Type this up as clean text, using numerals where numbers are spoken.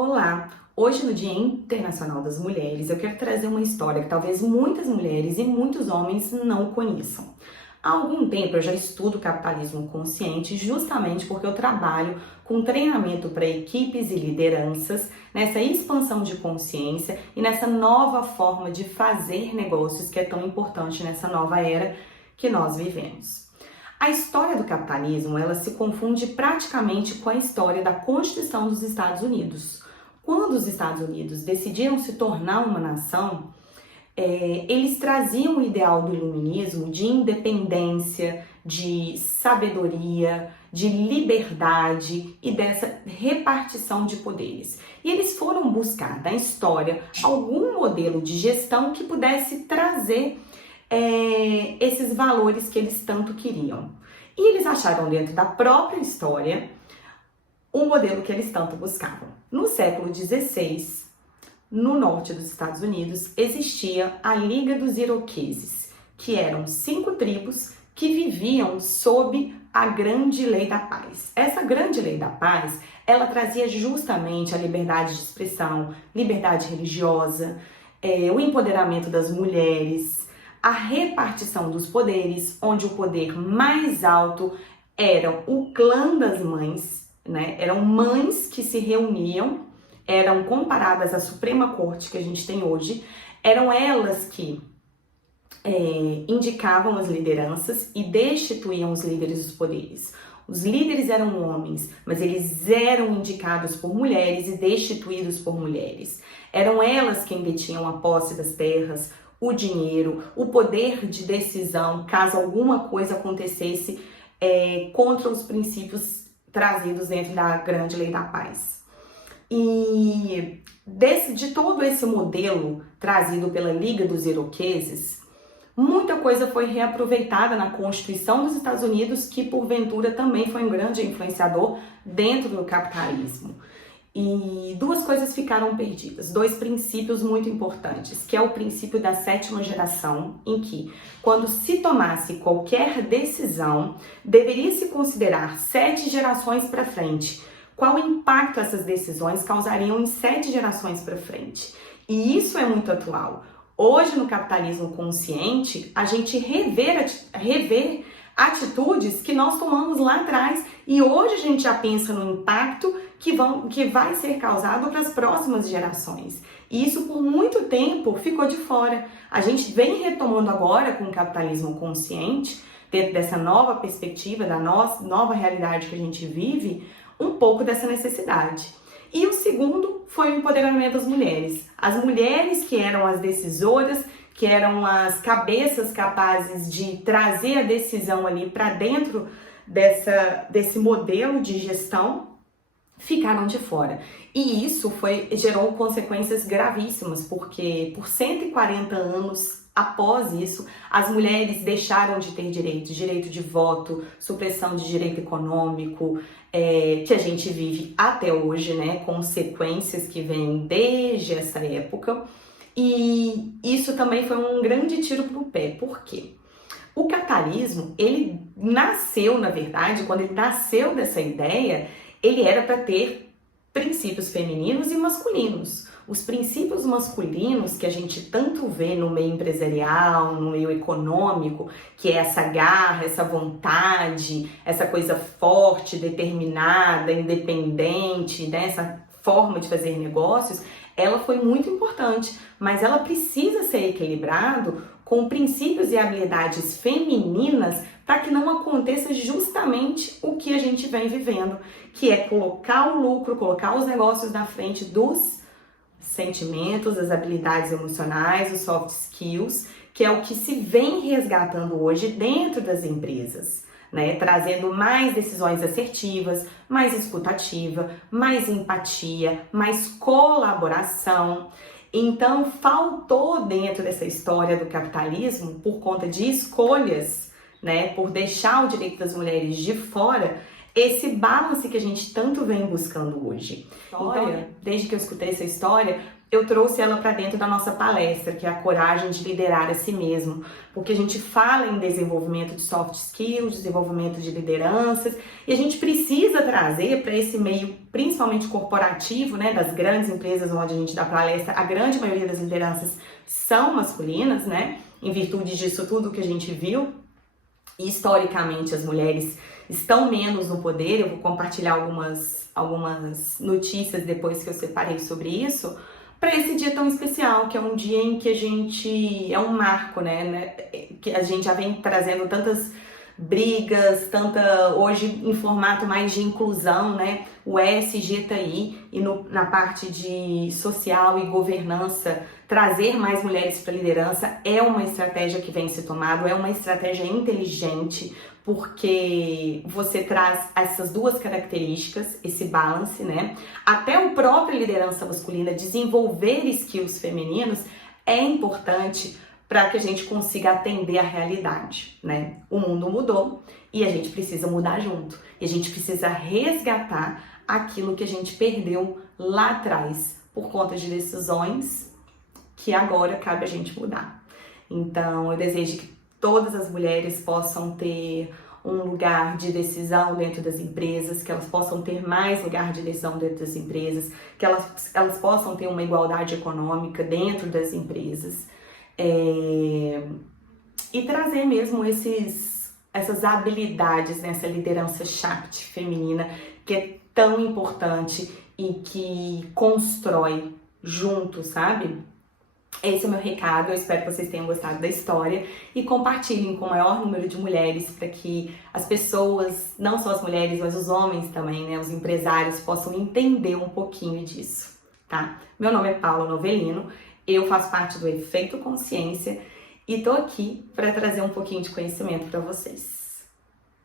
Olá! Hoje, no Dia Internacional das Mulheres, eu quero trazer uma história que talvez muitas mulheres e muitos homens não conheçam. Há algum tempo eu já estudo capitalismo consciente justamente porque eu trabalho com treinamento para equipes e lideranças nessa expansão de consciência e nessa nova forma de fazer negócios que é tão importante nessa nova era que nós vivemos. A história do capitalismo, ela se confunde praticamente com a história da Constituição dos Estados Unidos. Quando os Estados Unidos decidiram se tornar uma nação, eles traziam o ideal do iluminismo de independência, de sabedoria, de liberdade e dessa repartição de poderes. E eles foram buscar na história algum modelo de gestão que pudesse trazer esses valores que eles tanto queriam. E eles acharam dentro da própria história o modelo que eles tanto buscavam. No século XVI, no norte dos Estados Unidos, existia a Liga dos Iroqueses, que eram 5 tribos que viviam sob a Grande Lei da Paz. Essa Grande Lei da Paz, ela trazia justamente a liberdade de expressão, liberdade religiosa, o empoderamento das mulheres, a repartição dos poderes, onde o poder mais alto era o clã das mães, né? Eram mães que se reuniam, eram comparadas à Suprema Corte que a gente tem hoje, eram elas que indicavam as lideranças e destituíam os líderes dos poderes. Os líderes eram homens, mas eles eram indicados por mulheres e destituídos por mulheres. Eram elas quem detinham a posse das terras, o dinheiro, o poder de decisão, caso alguma coisa acontecesse contra os princípios trazidos dentro da Grande Lei da Paz. E de todo esse modelo trazido pela Liga dos Iroqueses, muita coisa foi reaproveitada na Constituição dos Estados Unidos, que porventura também foi um grande influenciador dentro do capitalismo. E 2 coisas ficaram perdidas, 2 princípios muito importantes, que é o princípio da 7ª geração, em que, quando se tomasse qualquer decisão, deveria se considerar 7 gerações para frente. Qual impacto essas decisões causariam em 7 gerações para frente? E isso é muito atual. Hoje, no capitalismo consciente, a gente rever atitudes que nós tomamos lá atrás e hoje a gente já pensa no impacto que vai ser causado para as próximas gerações. E isso por muito tempo ficou de fora. A gente vem retomando agora com o capitalismo consciente, dentro dessa nova perspectiva, da nova realidade que a gente vive, um pouco dessa necessidade. E o segundo foi o empoderamento das mulheres. As mulheres que eram as decisoras, que eram as cabeças capazes de trazer a decisão ali para dentro desse modelo de gestão, ficaram de fora. E isso gerou consequências gravíssimas, porque por 140 anos após isso, as mulheres deixaram de ter direito de voto, supressão de direito econômico, que a gente vive até hoje, né? Consequências que vêm desde essa época. E isso também foi um grande tiro pro pé. Por quê? O capitalismo, ele nasceu, na verdade, quando ele nasceu dessa ideia, ele era para ter princípios femininos e masculinos. Os princípios masculinos que a gente tanto vê no meio empresarial, no meio econômico, que é essa garra, essa vontade, essa coisa forte, determinada, independente, né? Essa forma de fazer negócios, ela foi muito importante, mas ela precisa ser equilibrado com princípios e habilidades femininas para que não aconteça justamente o que a gente vem vivendo, que é colocar o lucro, colocar os negócios na frente dos sentimentos, das habilidades emocionais, os soft skills, que é o que se vem resgatando hoje dentro das empresas, né? Trazendo mais decisões assertivas, mais escutativa, mais empatia, mais colaboração. Então, faltou dentro dessa história do capitalismo, por conta de escolhas, né, por deixar o direito das mulheres de fora, esse balance que a gente tanto vem buscando hoje. Então, desde que eu escutei essa história, eu trouxe ela para dentro da nossa palestra, que é a coragem de liderar a si mesmo, porque a gente fala em desenvolvimento de soft skills, desenvolvimento de lideranças, e a gente precisa trazer para esse meio, principalmente corporativo, né, das grandes empresas onde a gente dá palestra, a grande maioria das lideranças são masculinas, né, em virtude disso tudo que a gente viu. Historicamente, as mulheres estão menos no poder. Eu vou compartilhar algumas notícias depois que eu separei sobre isso, para esse dia tão especial, que é um dia em que a gente, é um marco, né, que a gente já vem trazendo tantas brigas, hoje em formato mais de inclusão, né, o ESG tá aí, e na parte de social e governança, trazer mais mulheres para a liderança é uma estratégia que vem se tomando, é uma estratégia inteligente, porque você traz essas duas características, esse balance, né? Até o próprio liderança masculina desenvolver skills femininos é importante para que a gente consiga atender a realidade, né? O mundo mudou e a gente precisa mudar junto. E a gente precisa resgatar aquilo que a gente perdeu lá atrás por conta de decisões que agora cabe a gente mudar. Então, eu desejo que todas as mulheres possam ter um lugar de decisão dentro das empresas, que elas possam ter mais lugar de decisão dentro das empresas, que elas possam ter uma igualdade econômica dentro das empresas, e trazer mesmo essas habilidades nessa liderança Shakti feminina, que é tão importante e que constrói junto, sabe? Esse é o meu recado, eu espero que vocês tenham gostado da história e compartilhem com o maior número de mulheres para que as pessoas, não só as mulheres, mas os homens também, né, os empresários, possam entender um pouquinho disso, tá? Meu nome é Paula Novelino, eu faço parte do Efeito Consciência e tô aqui para trazer um pouquinho de conhecimento para vocês.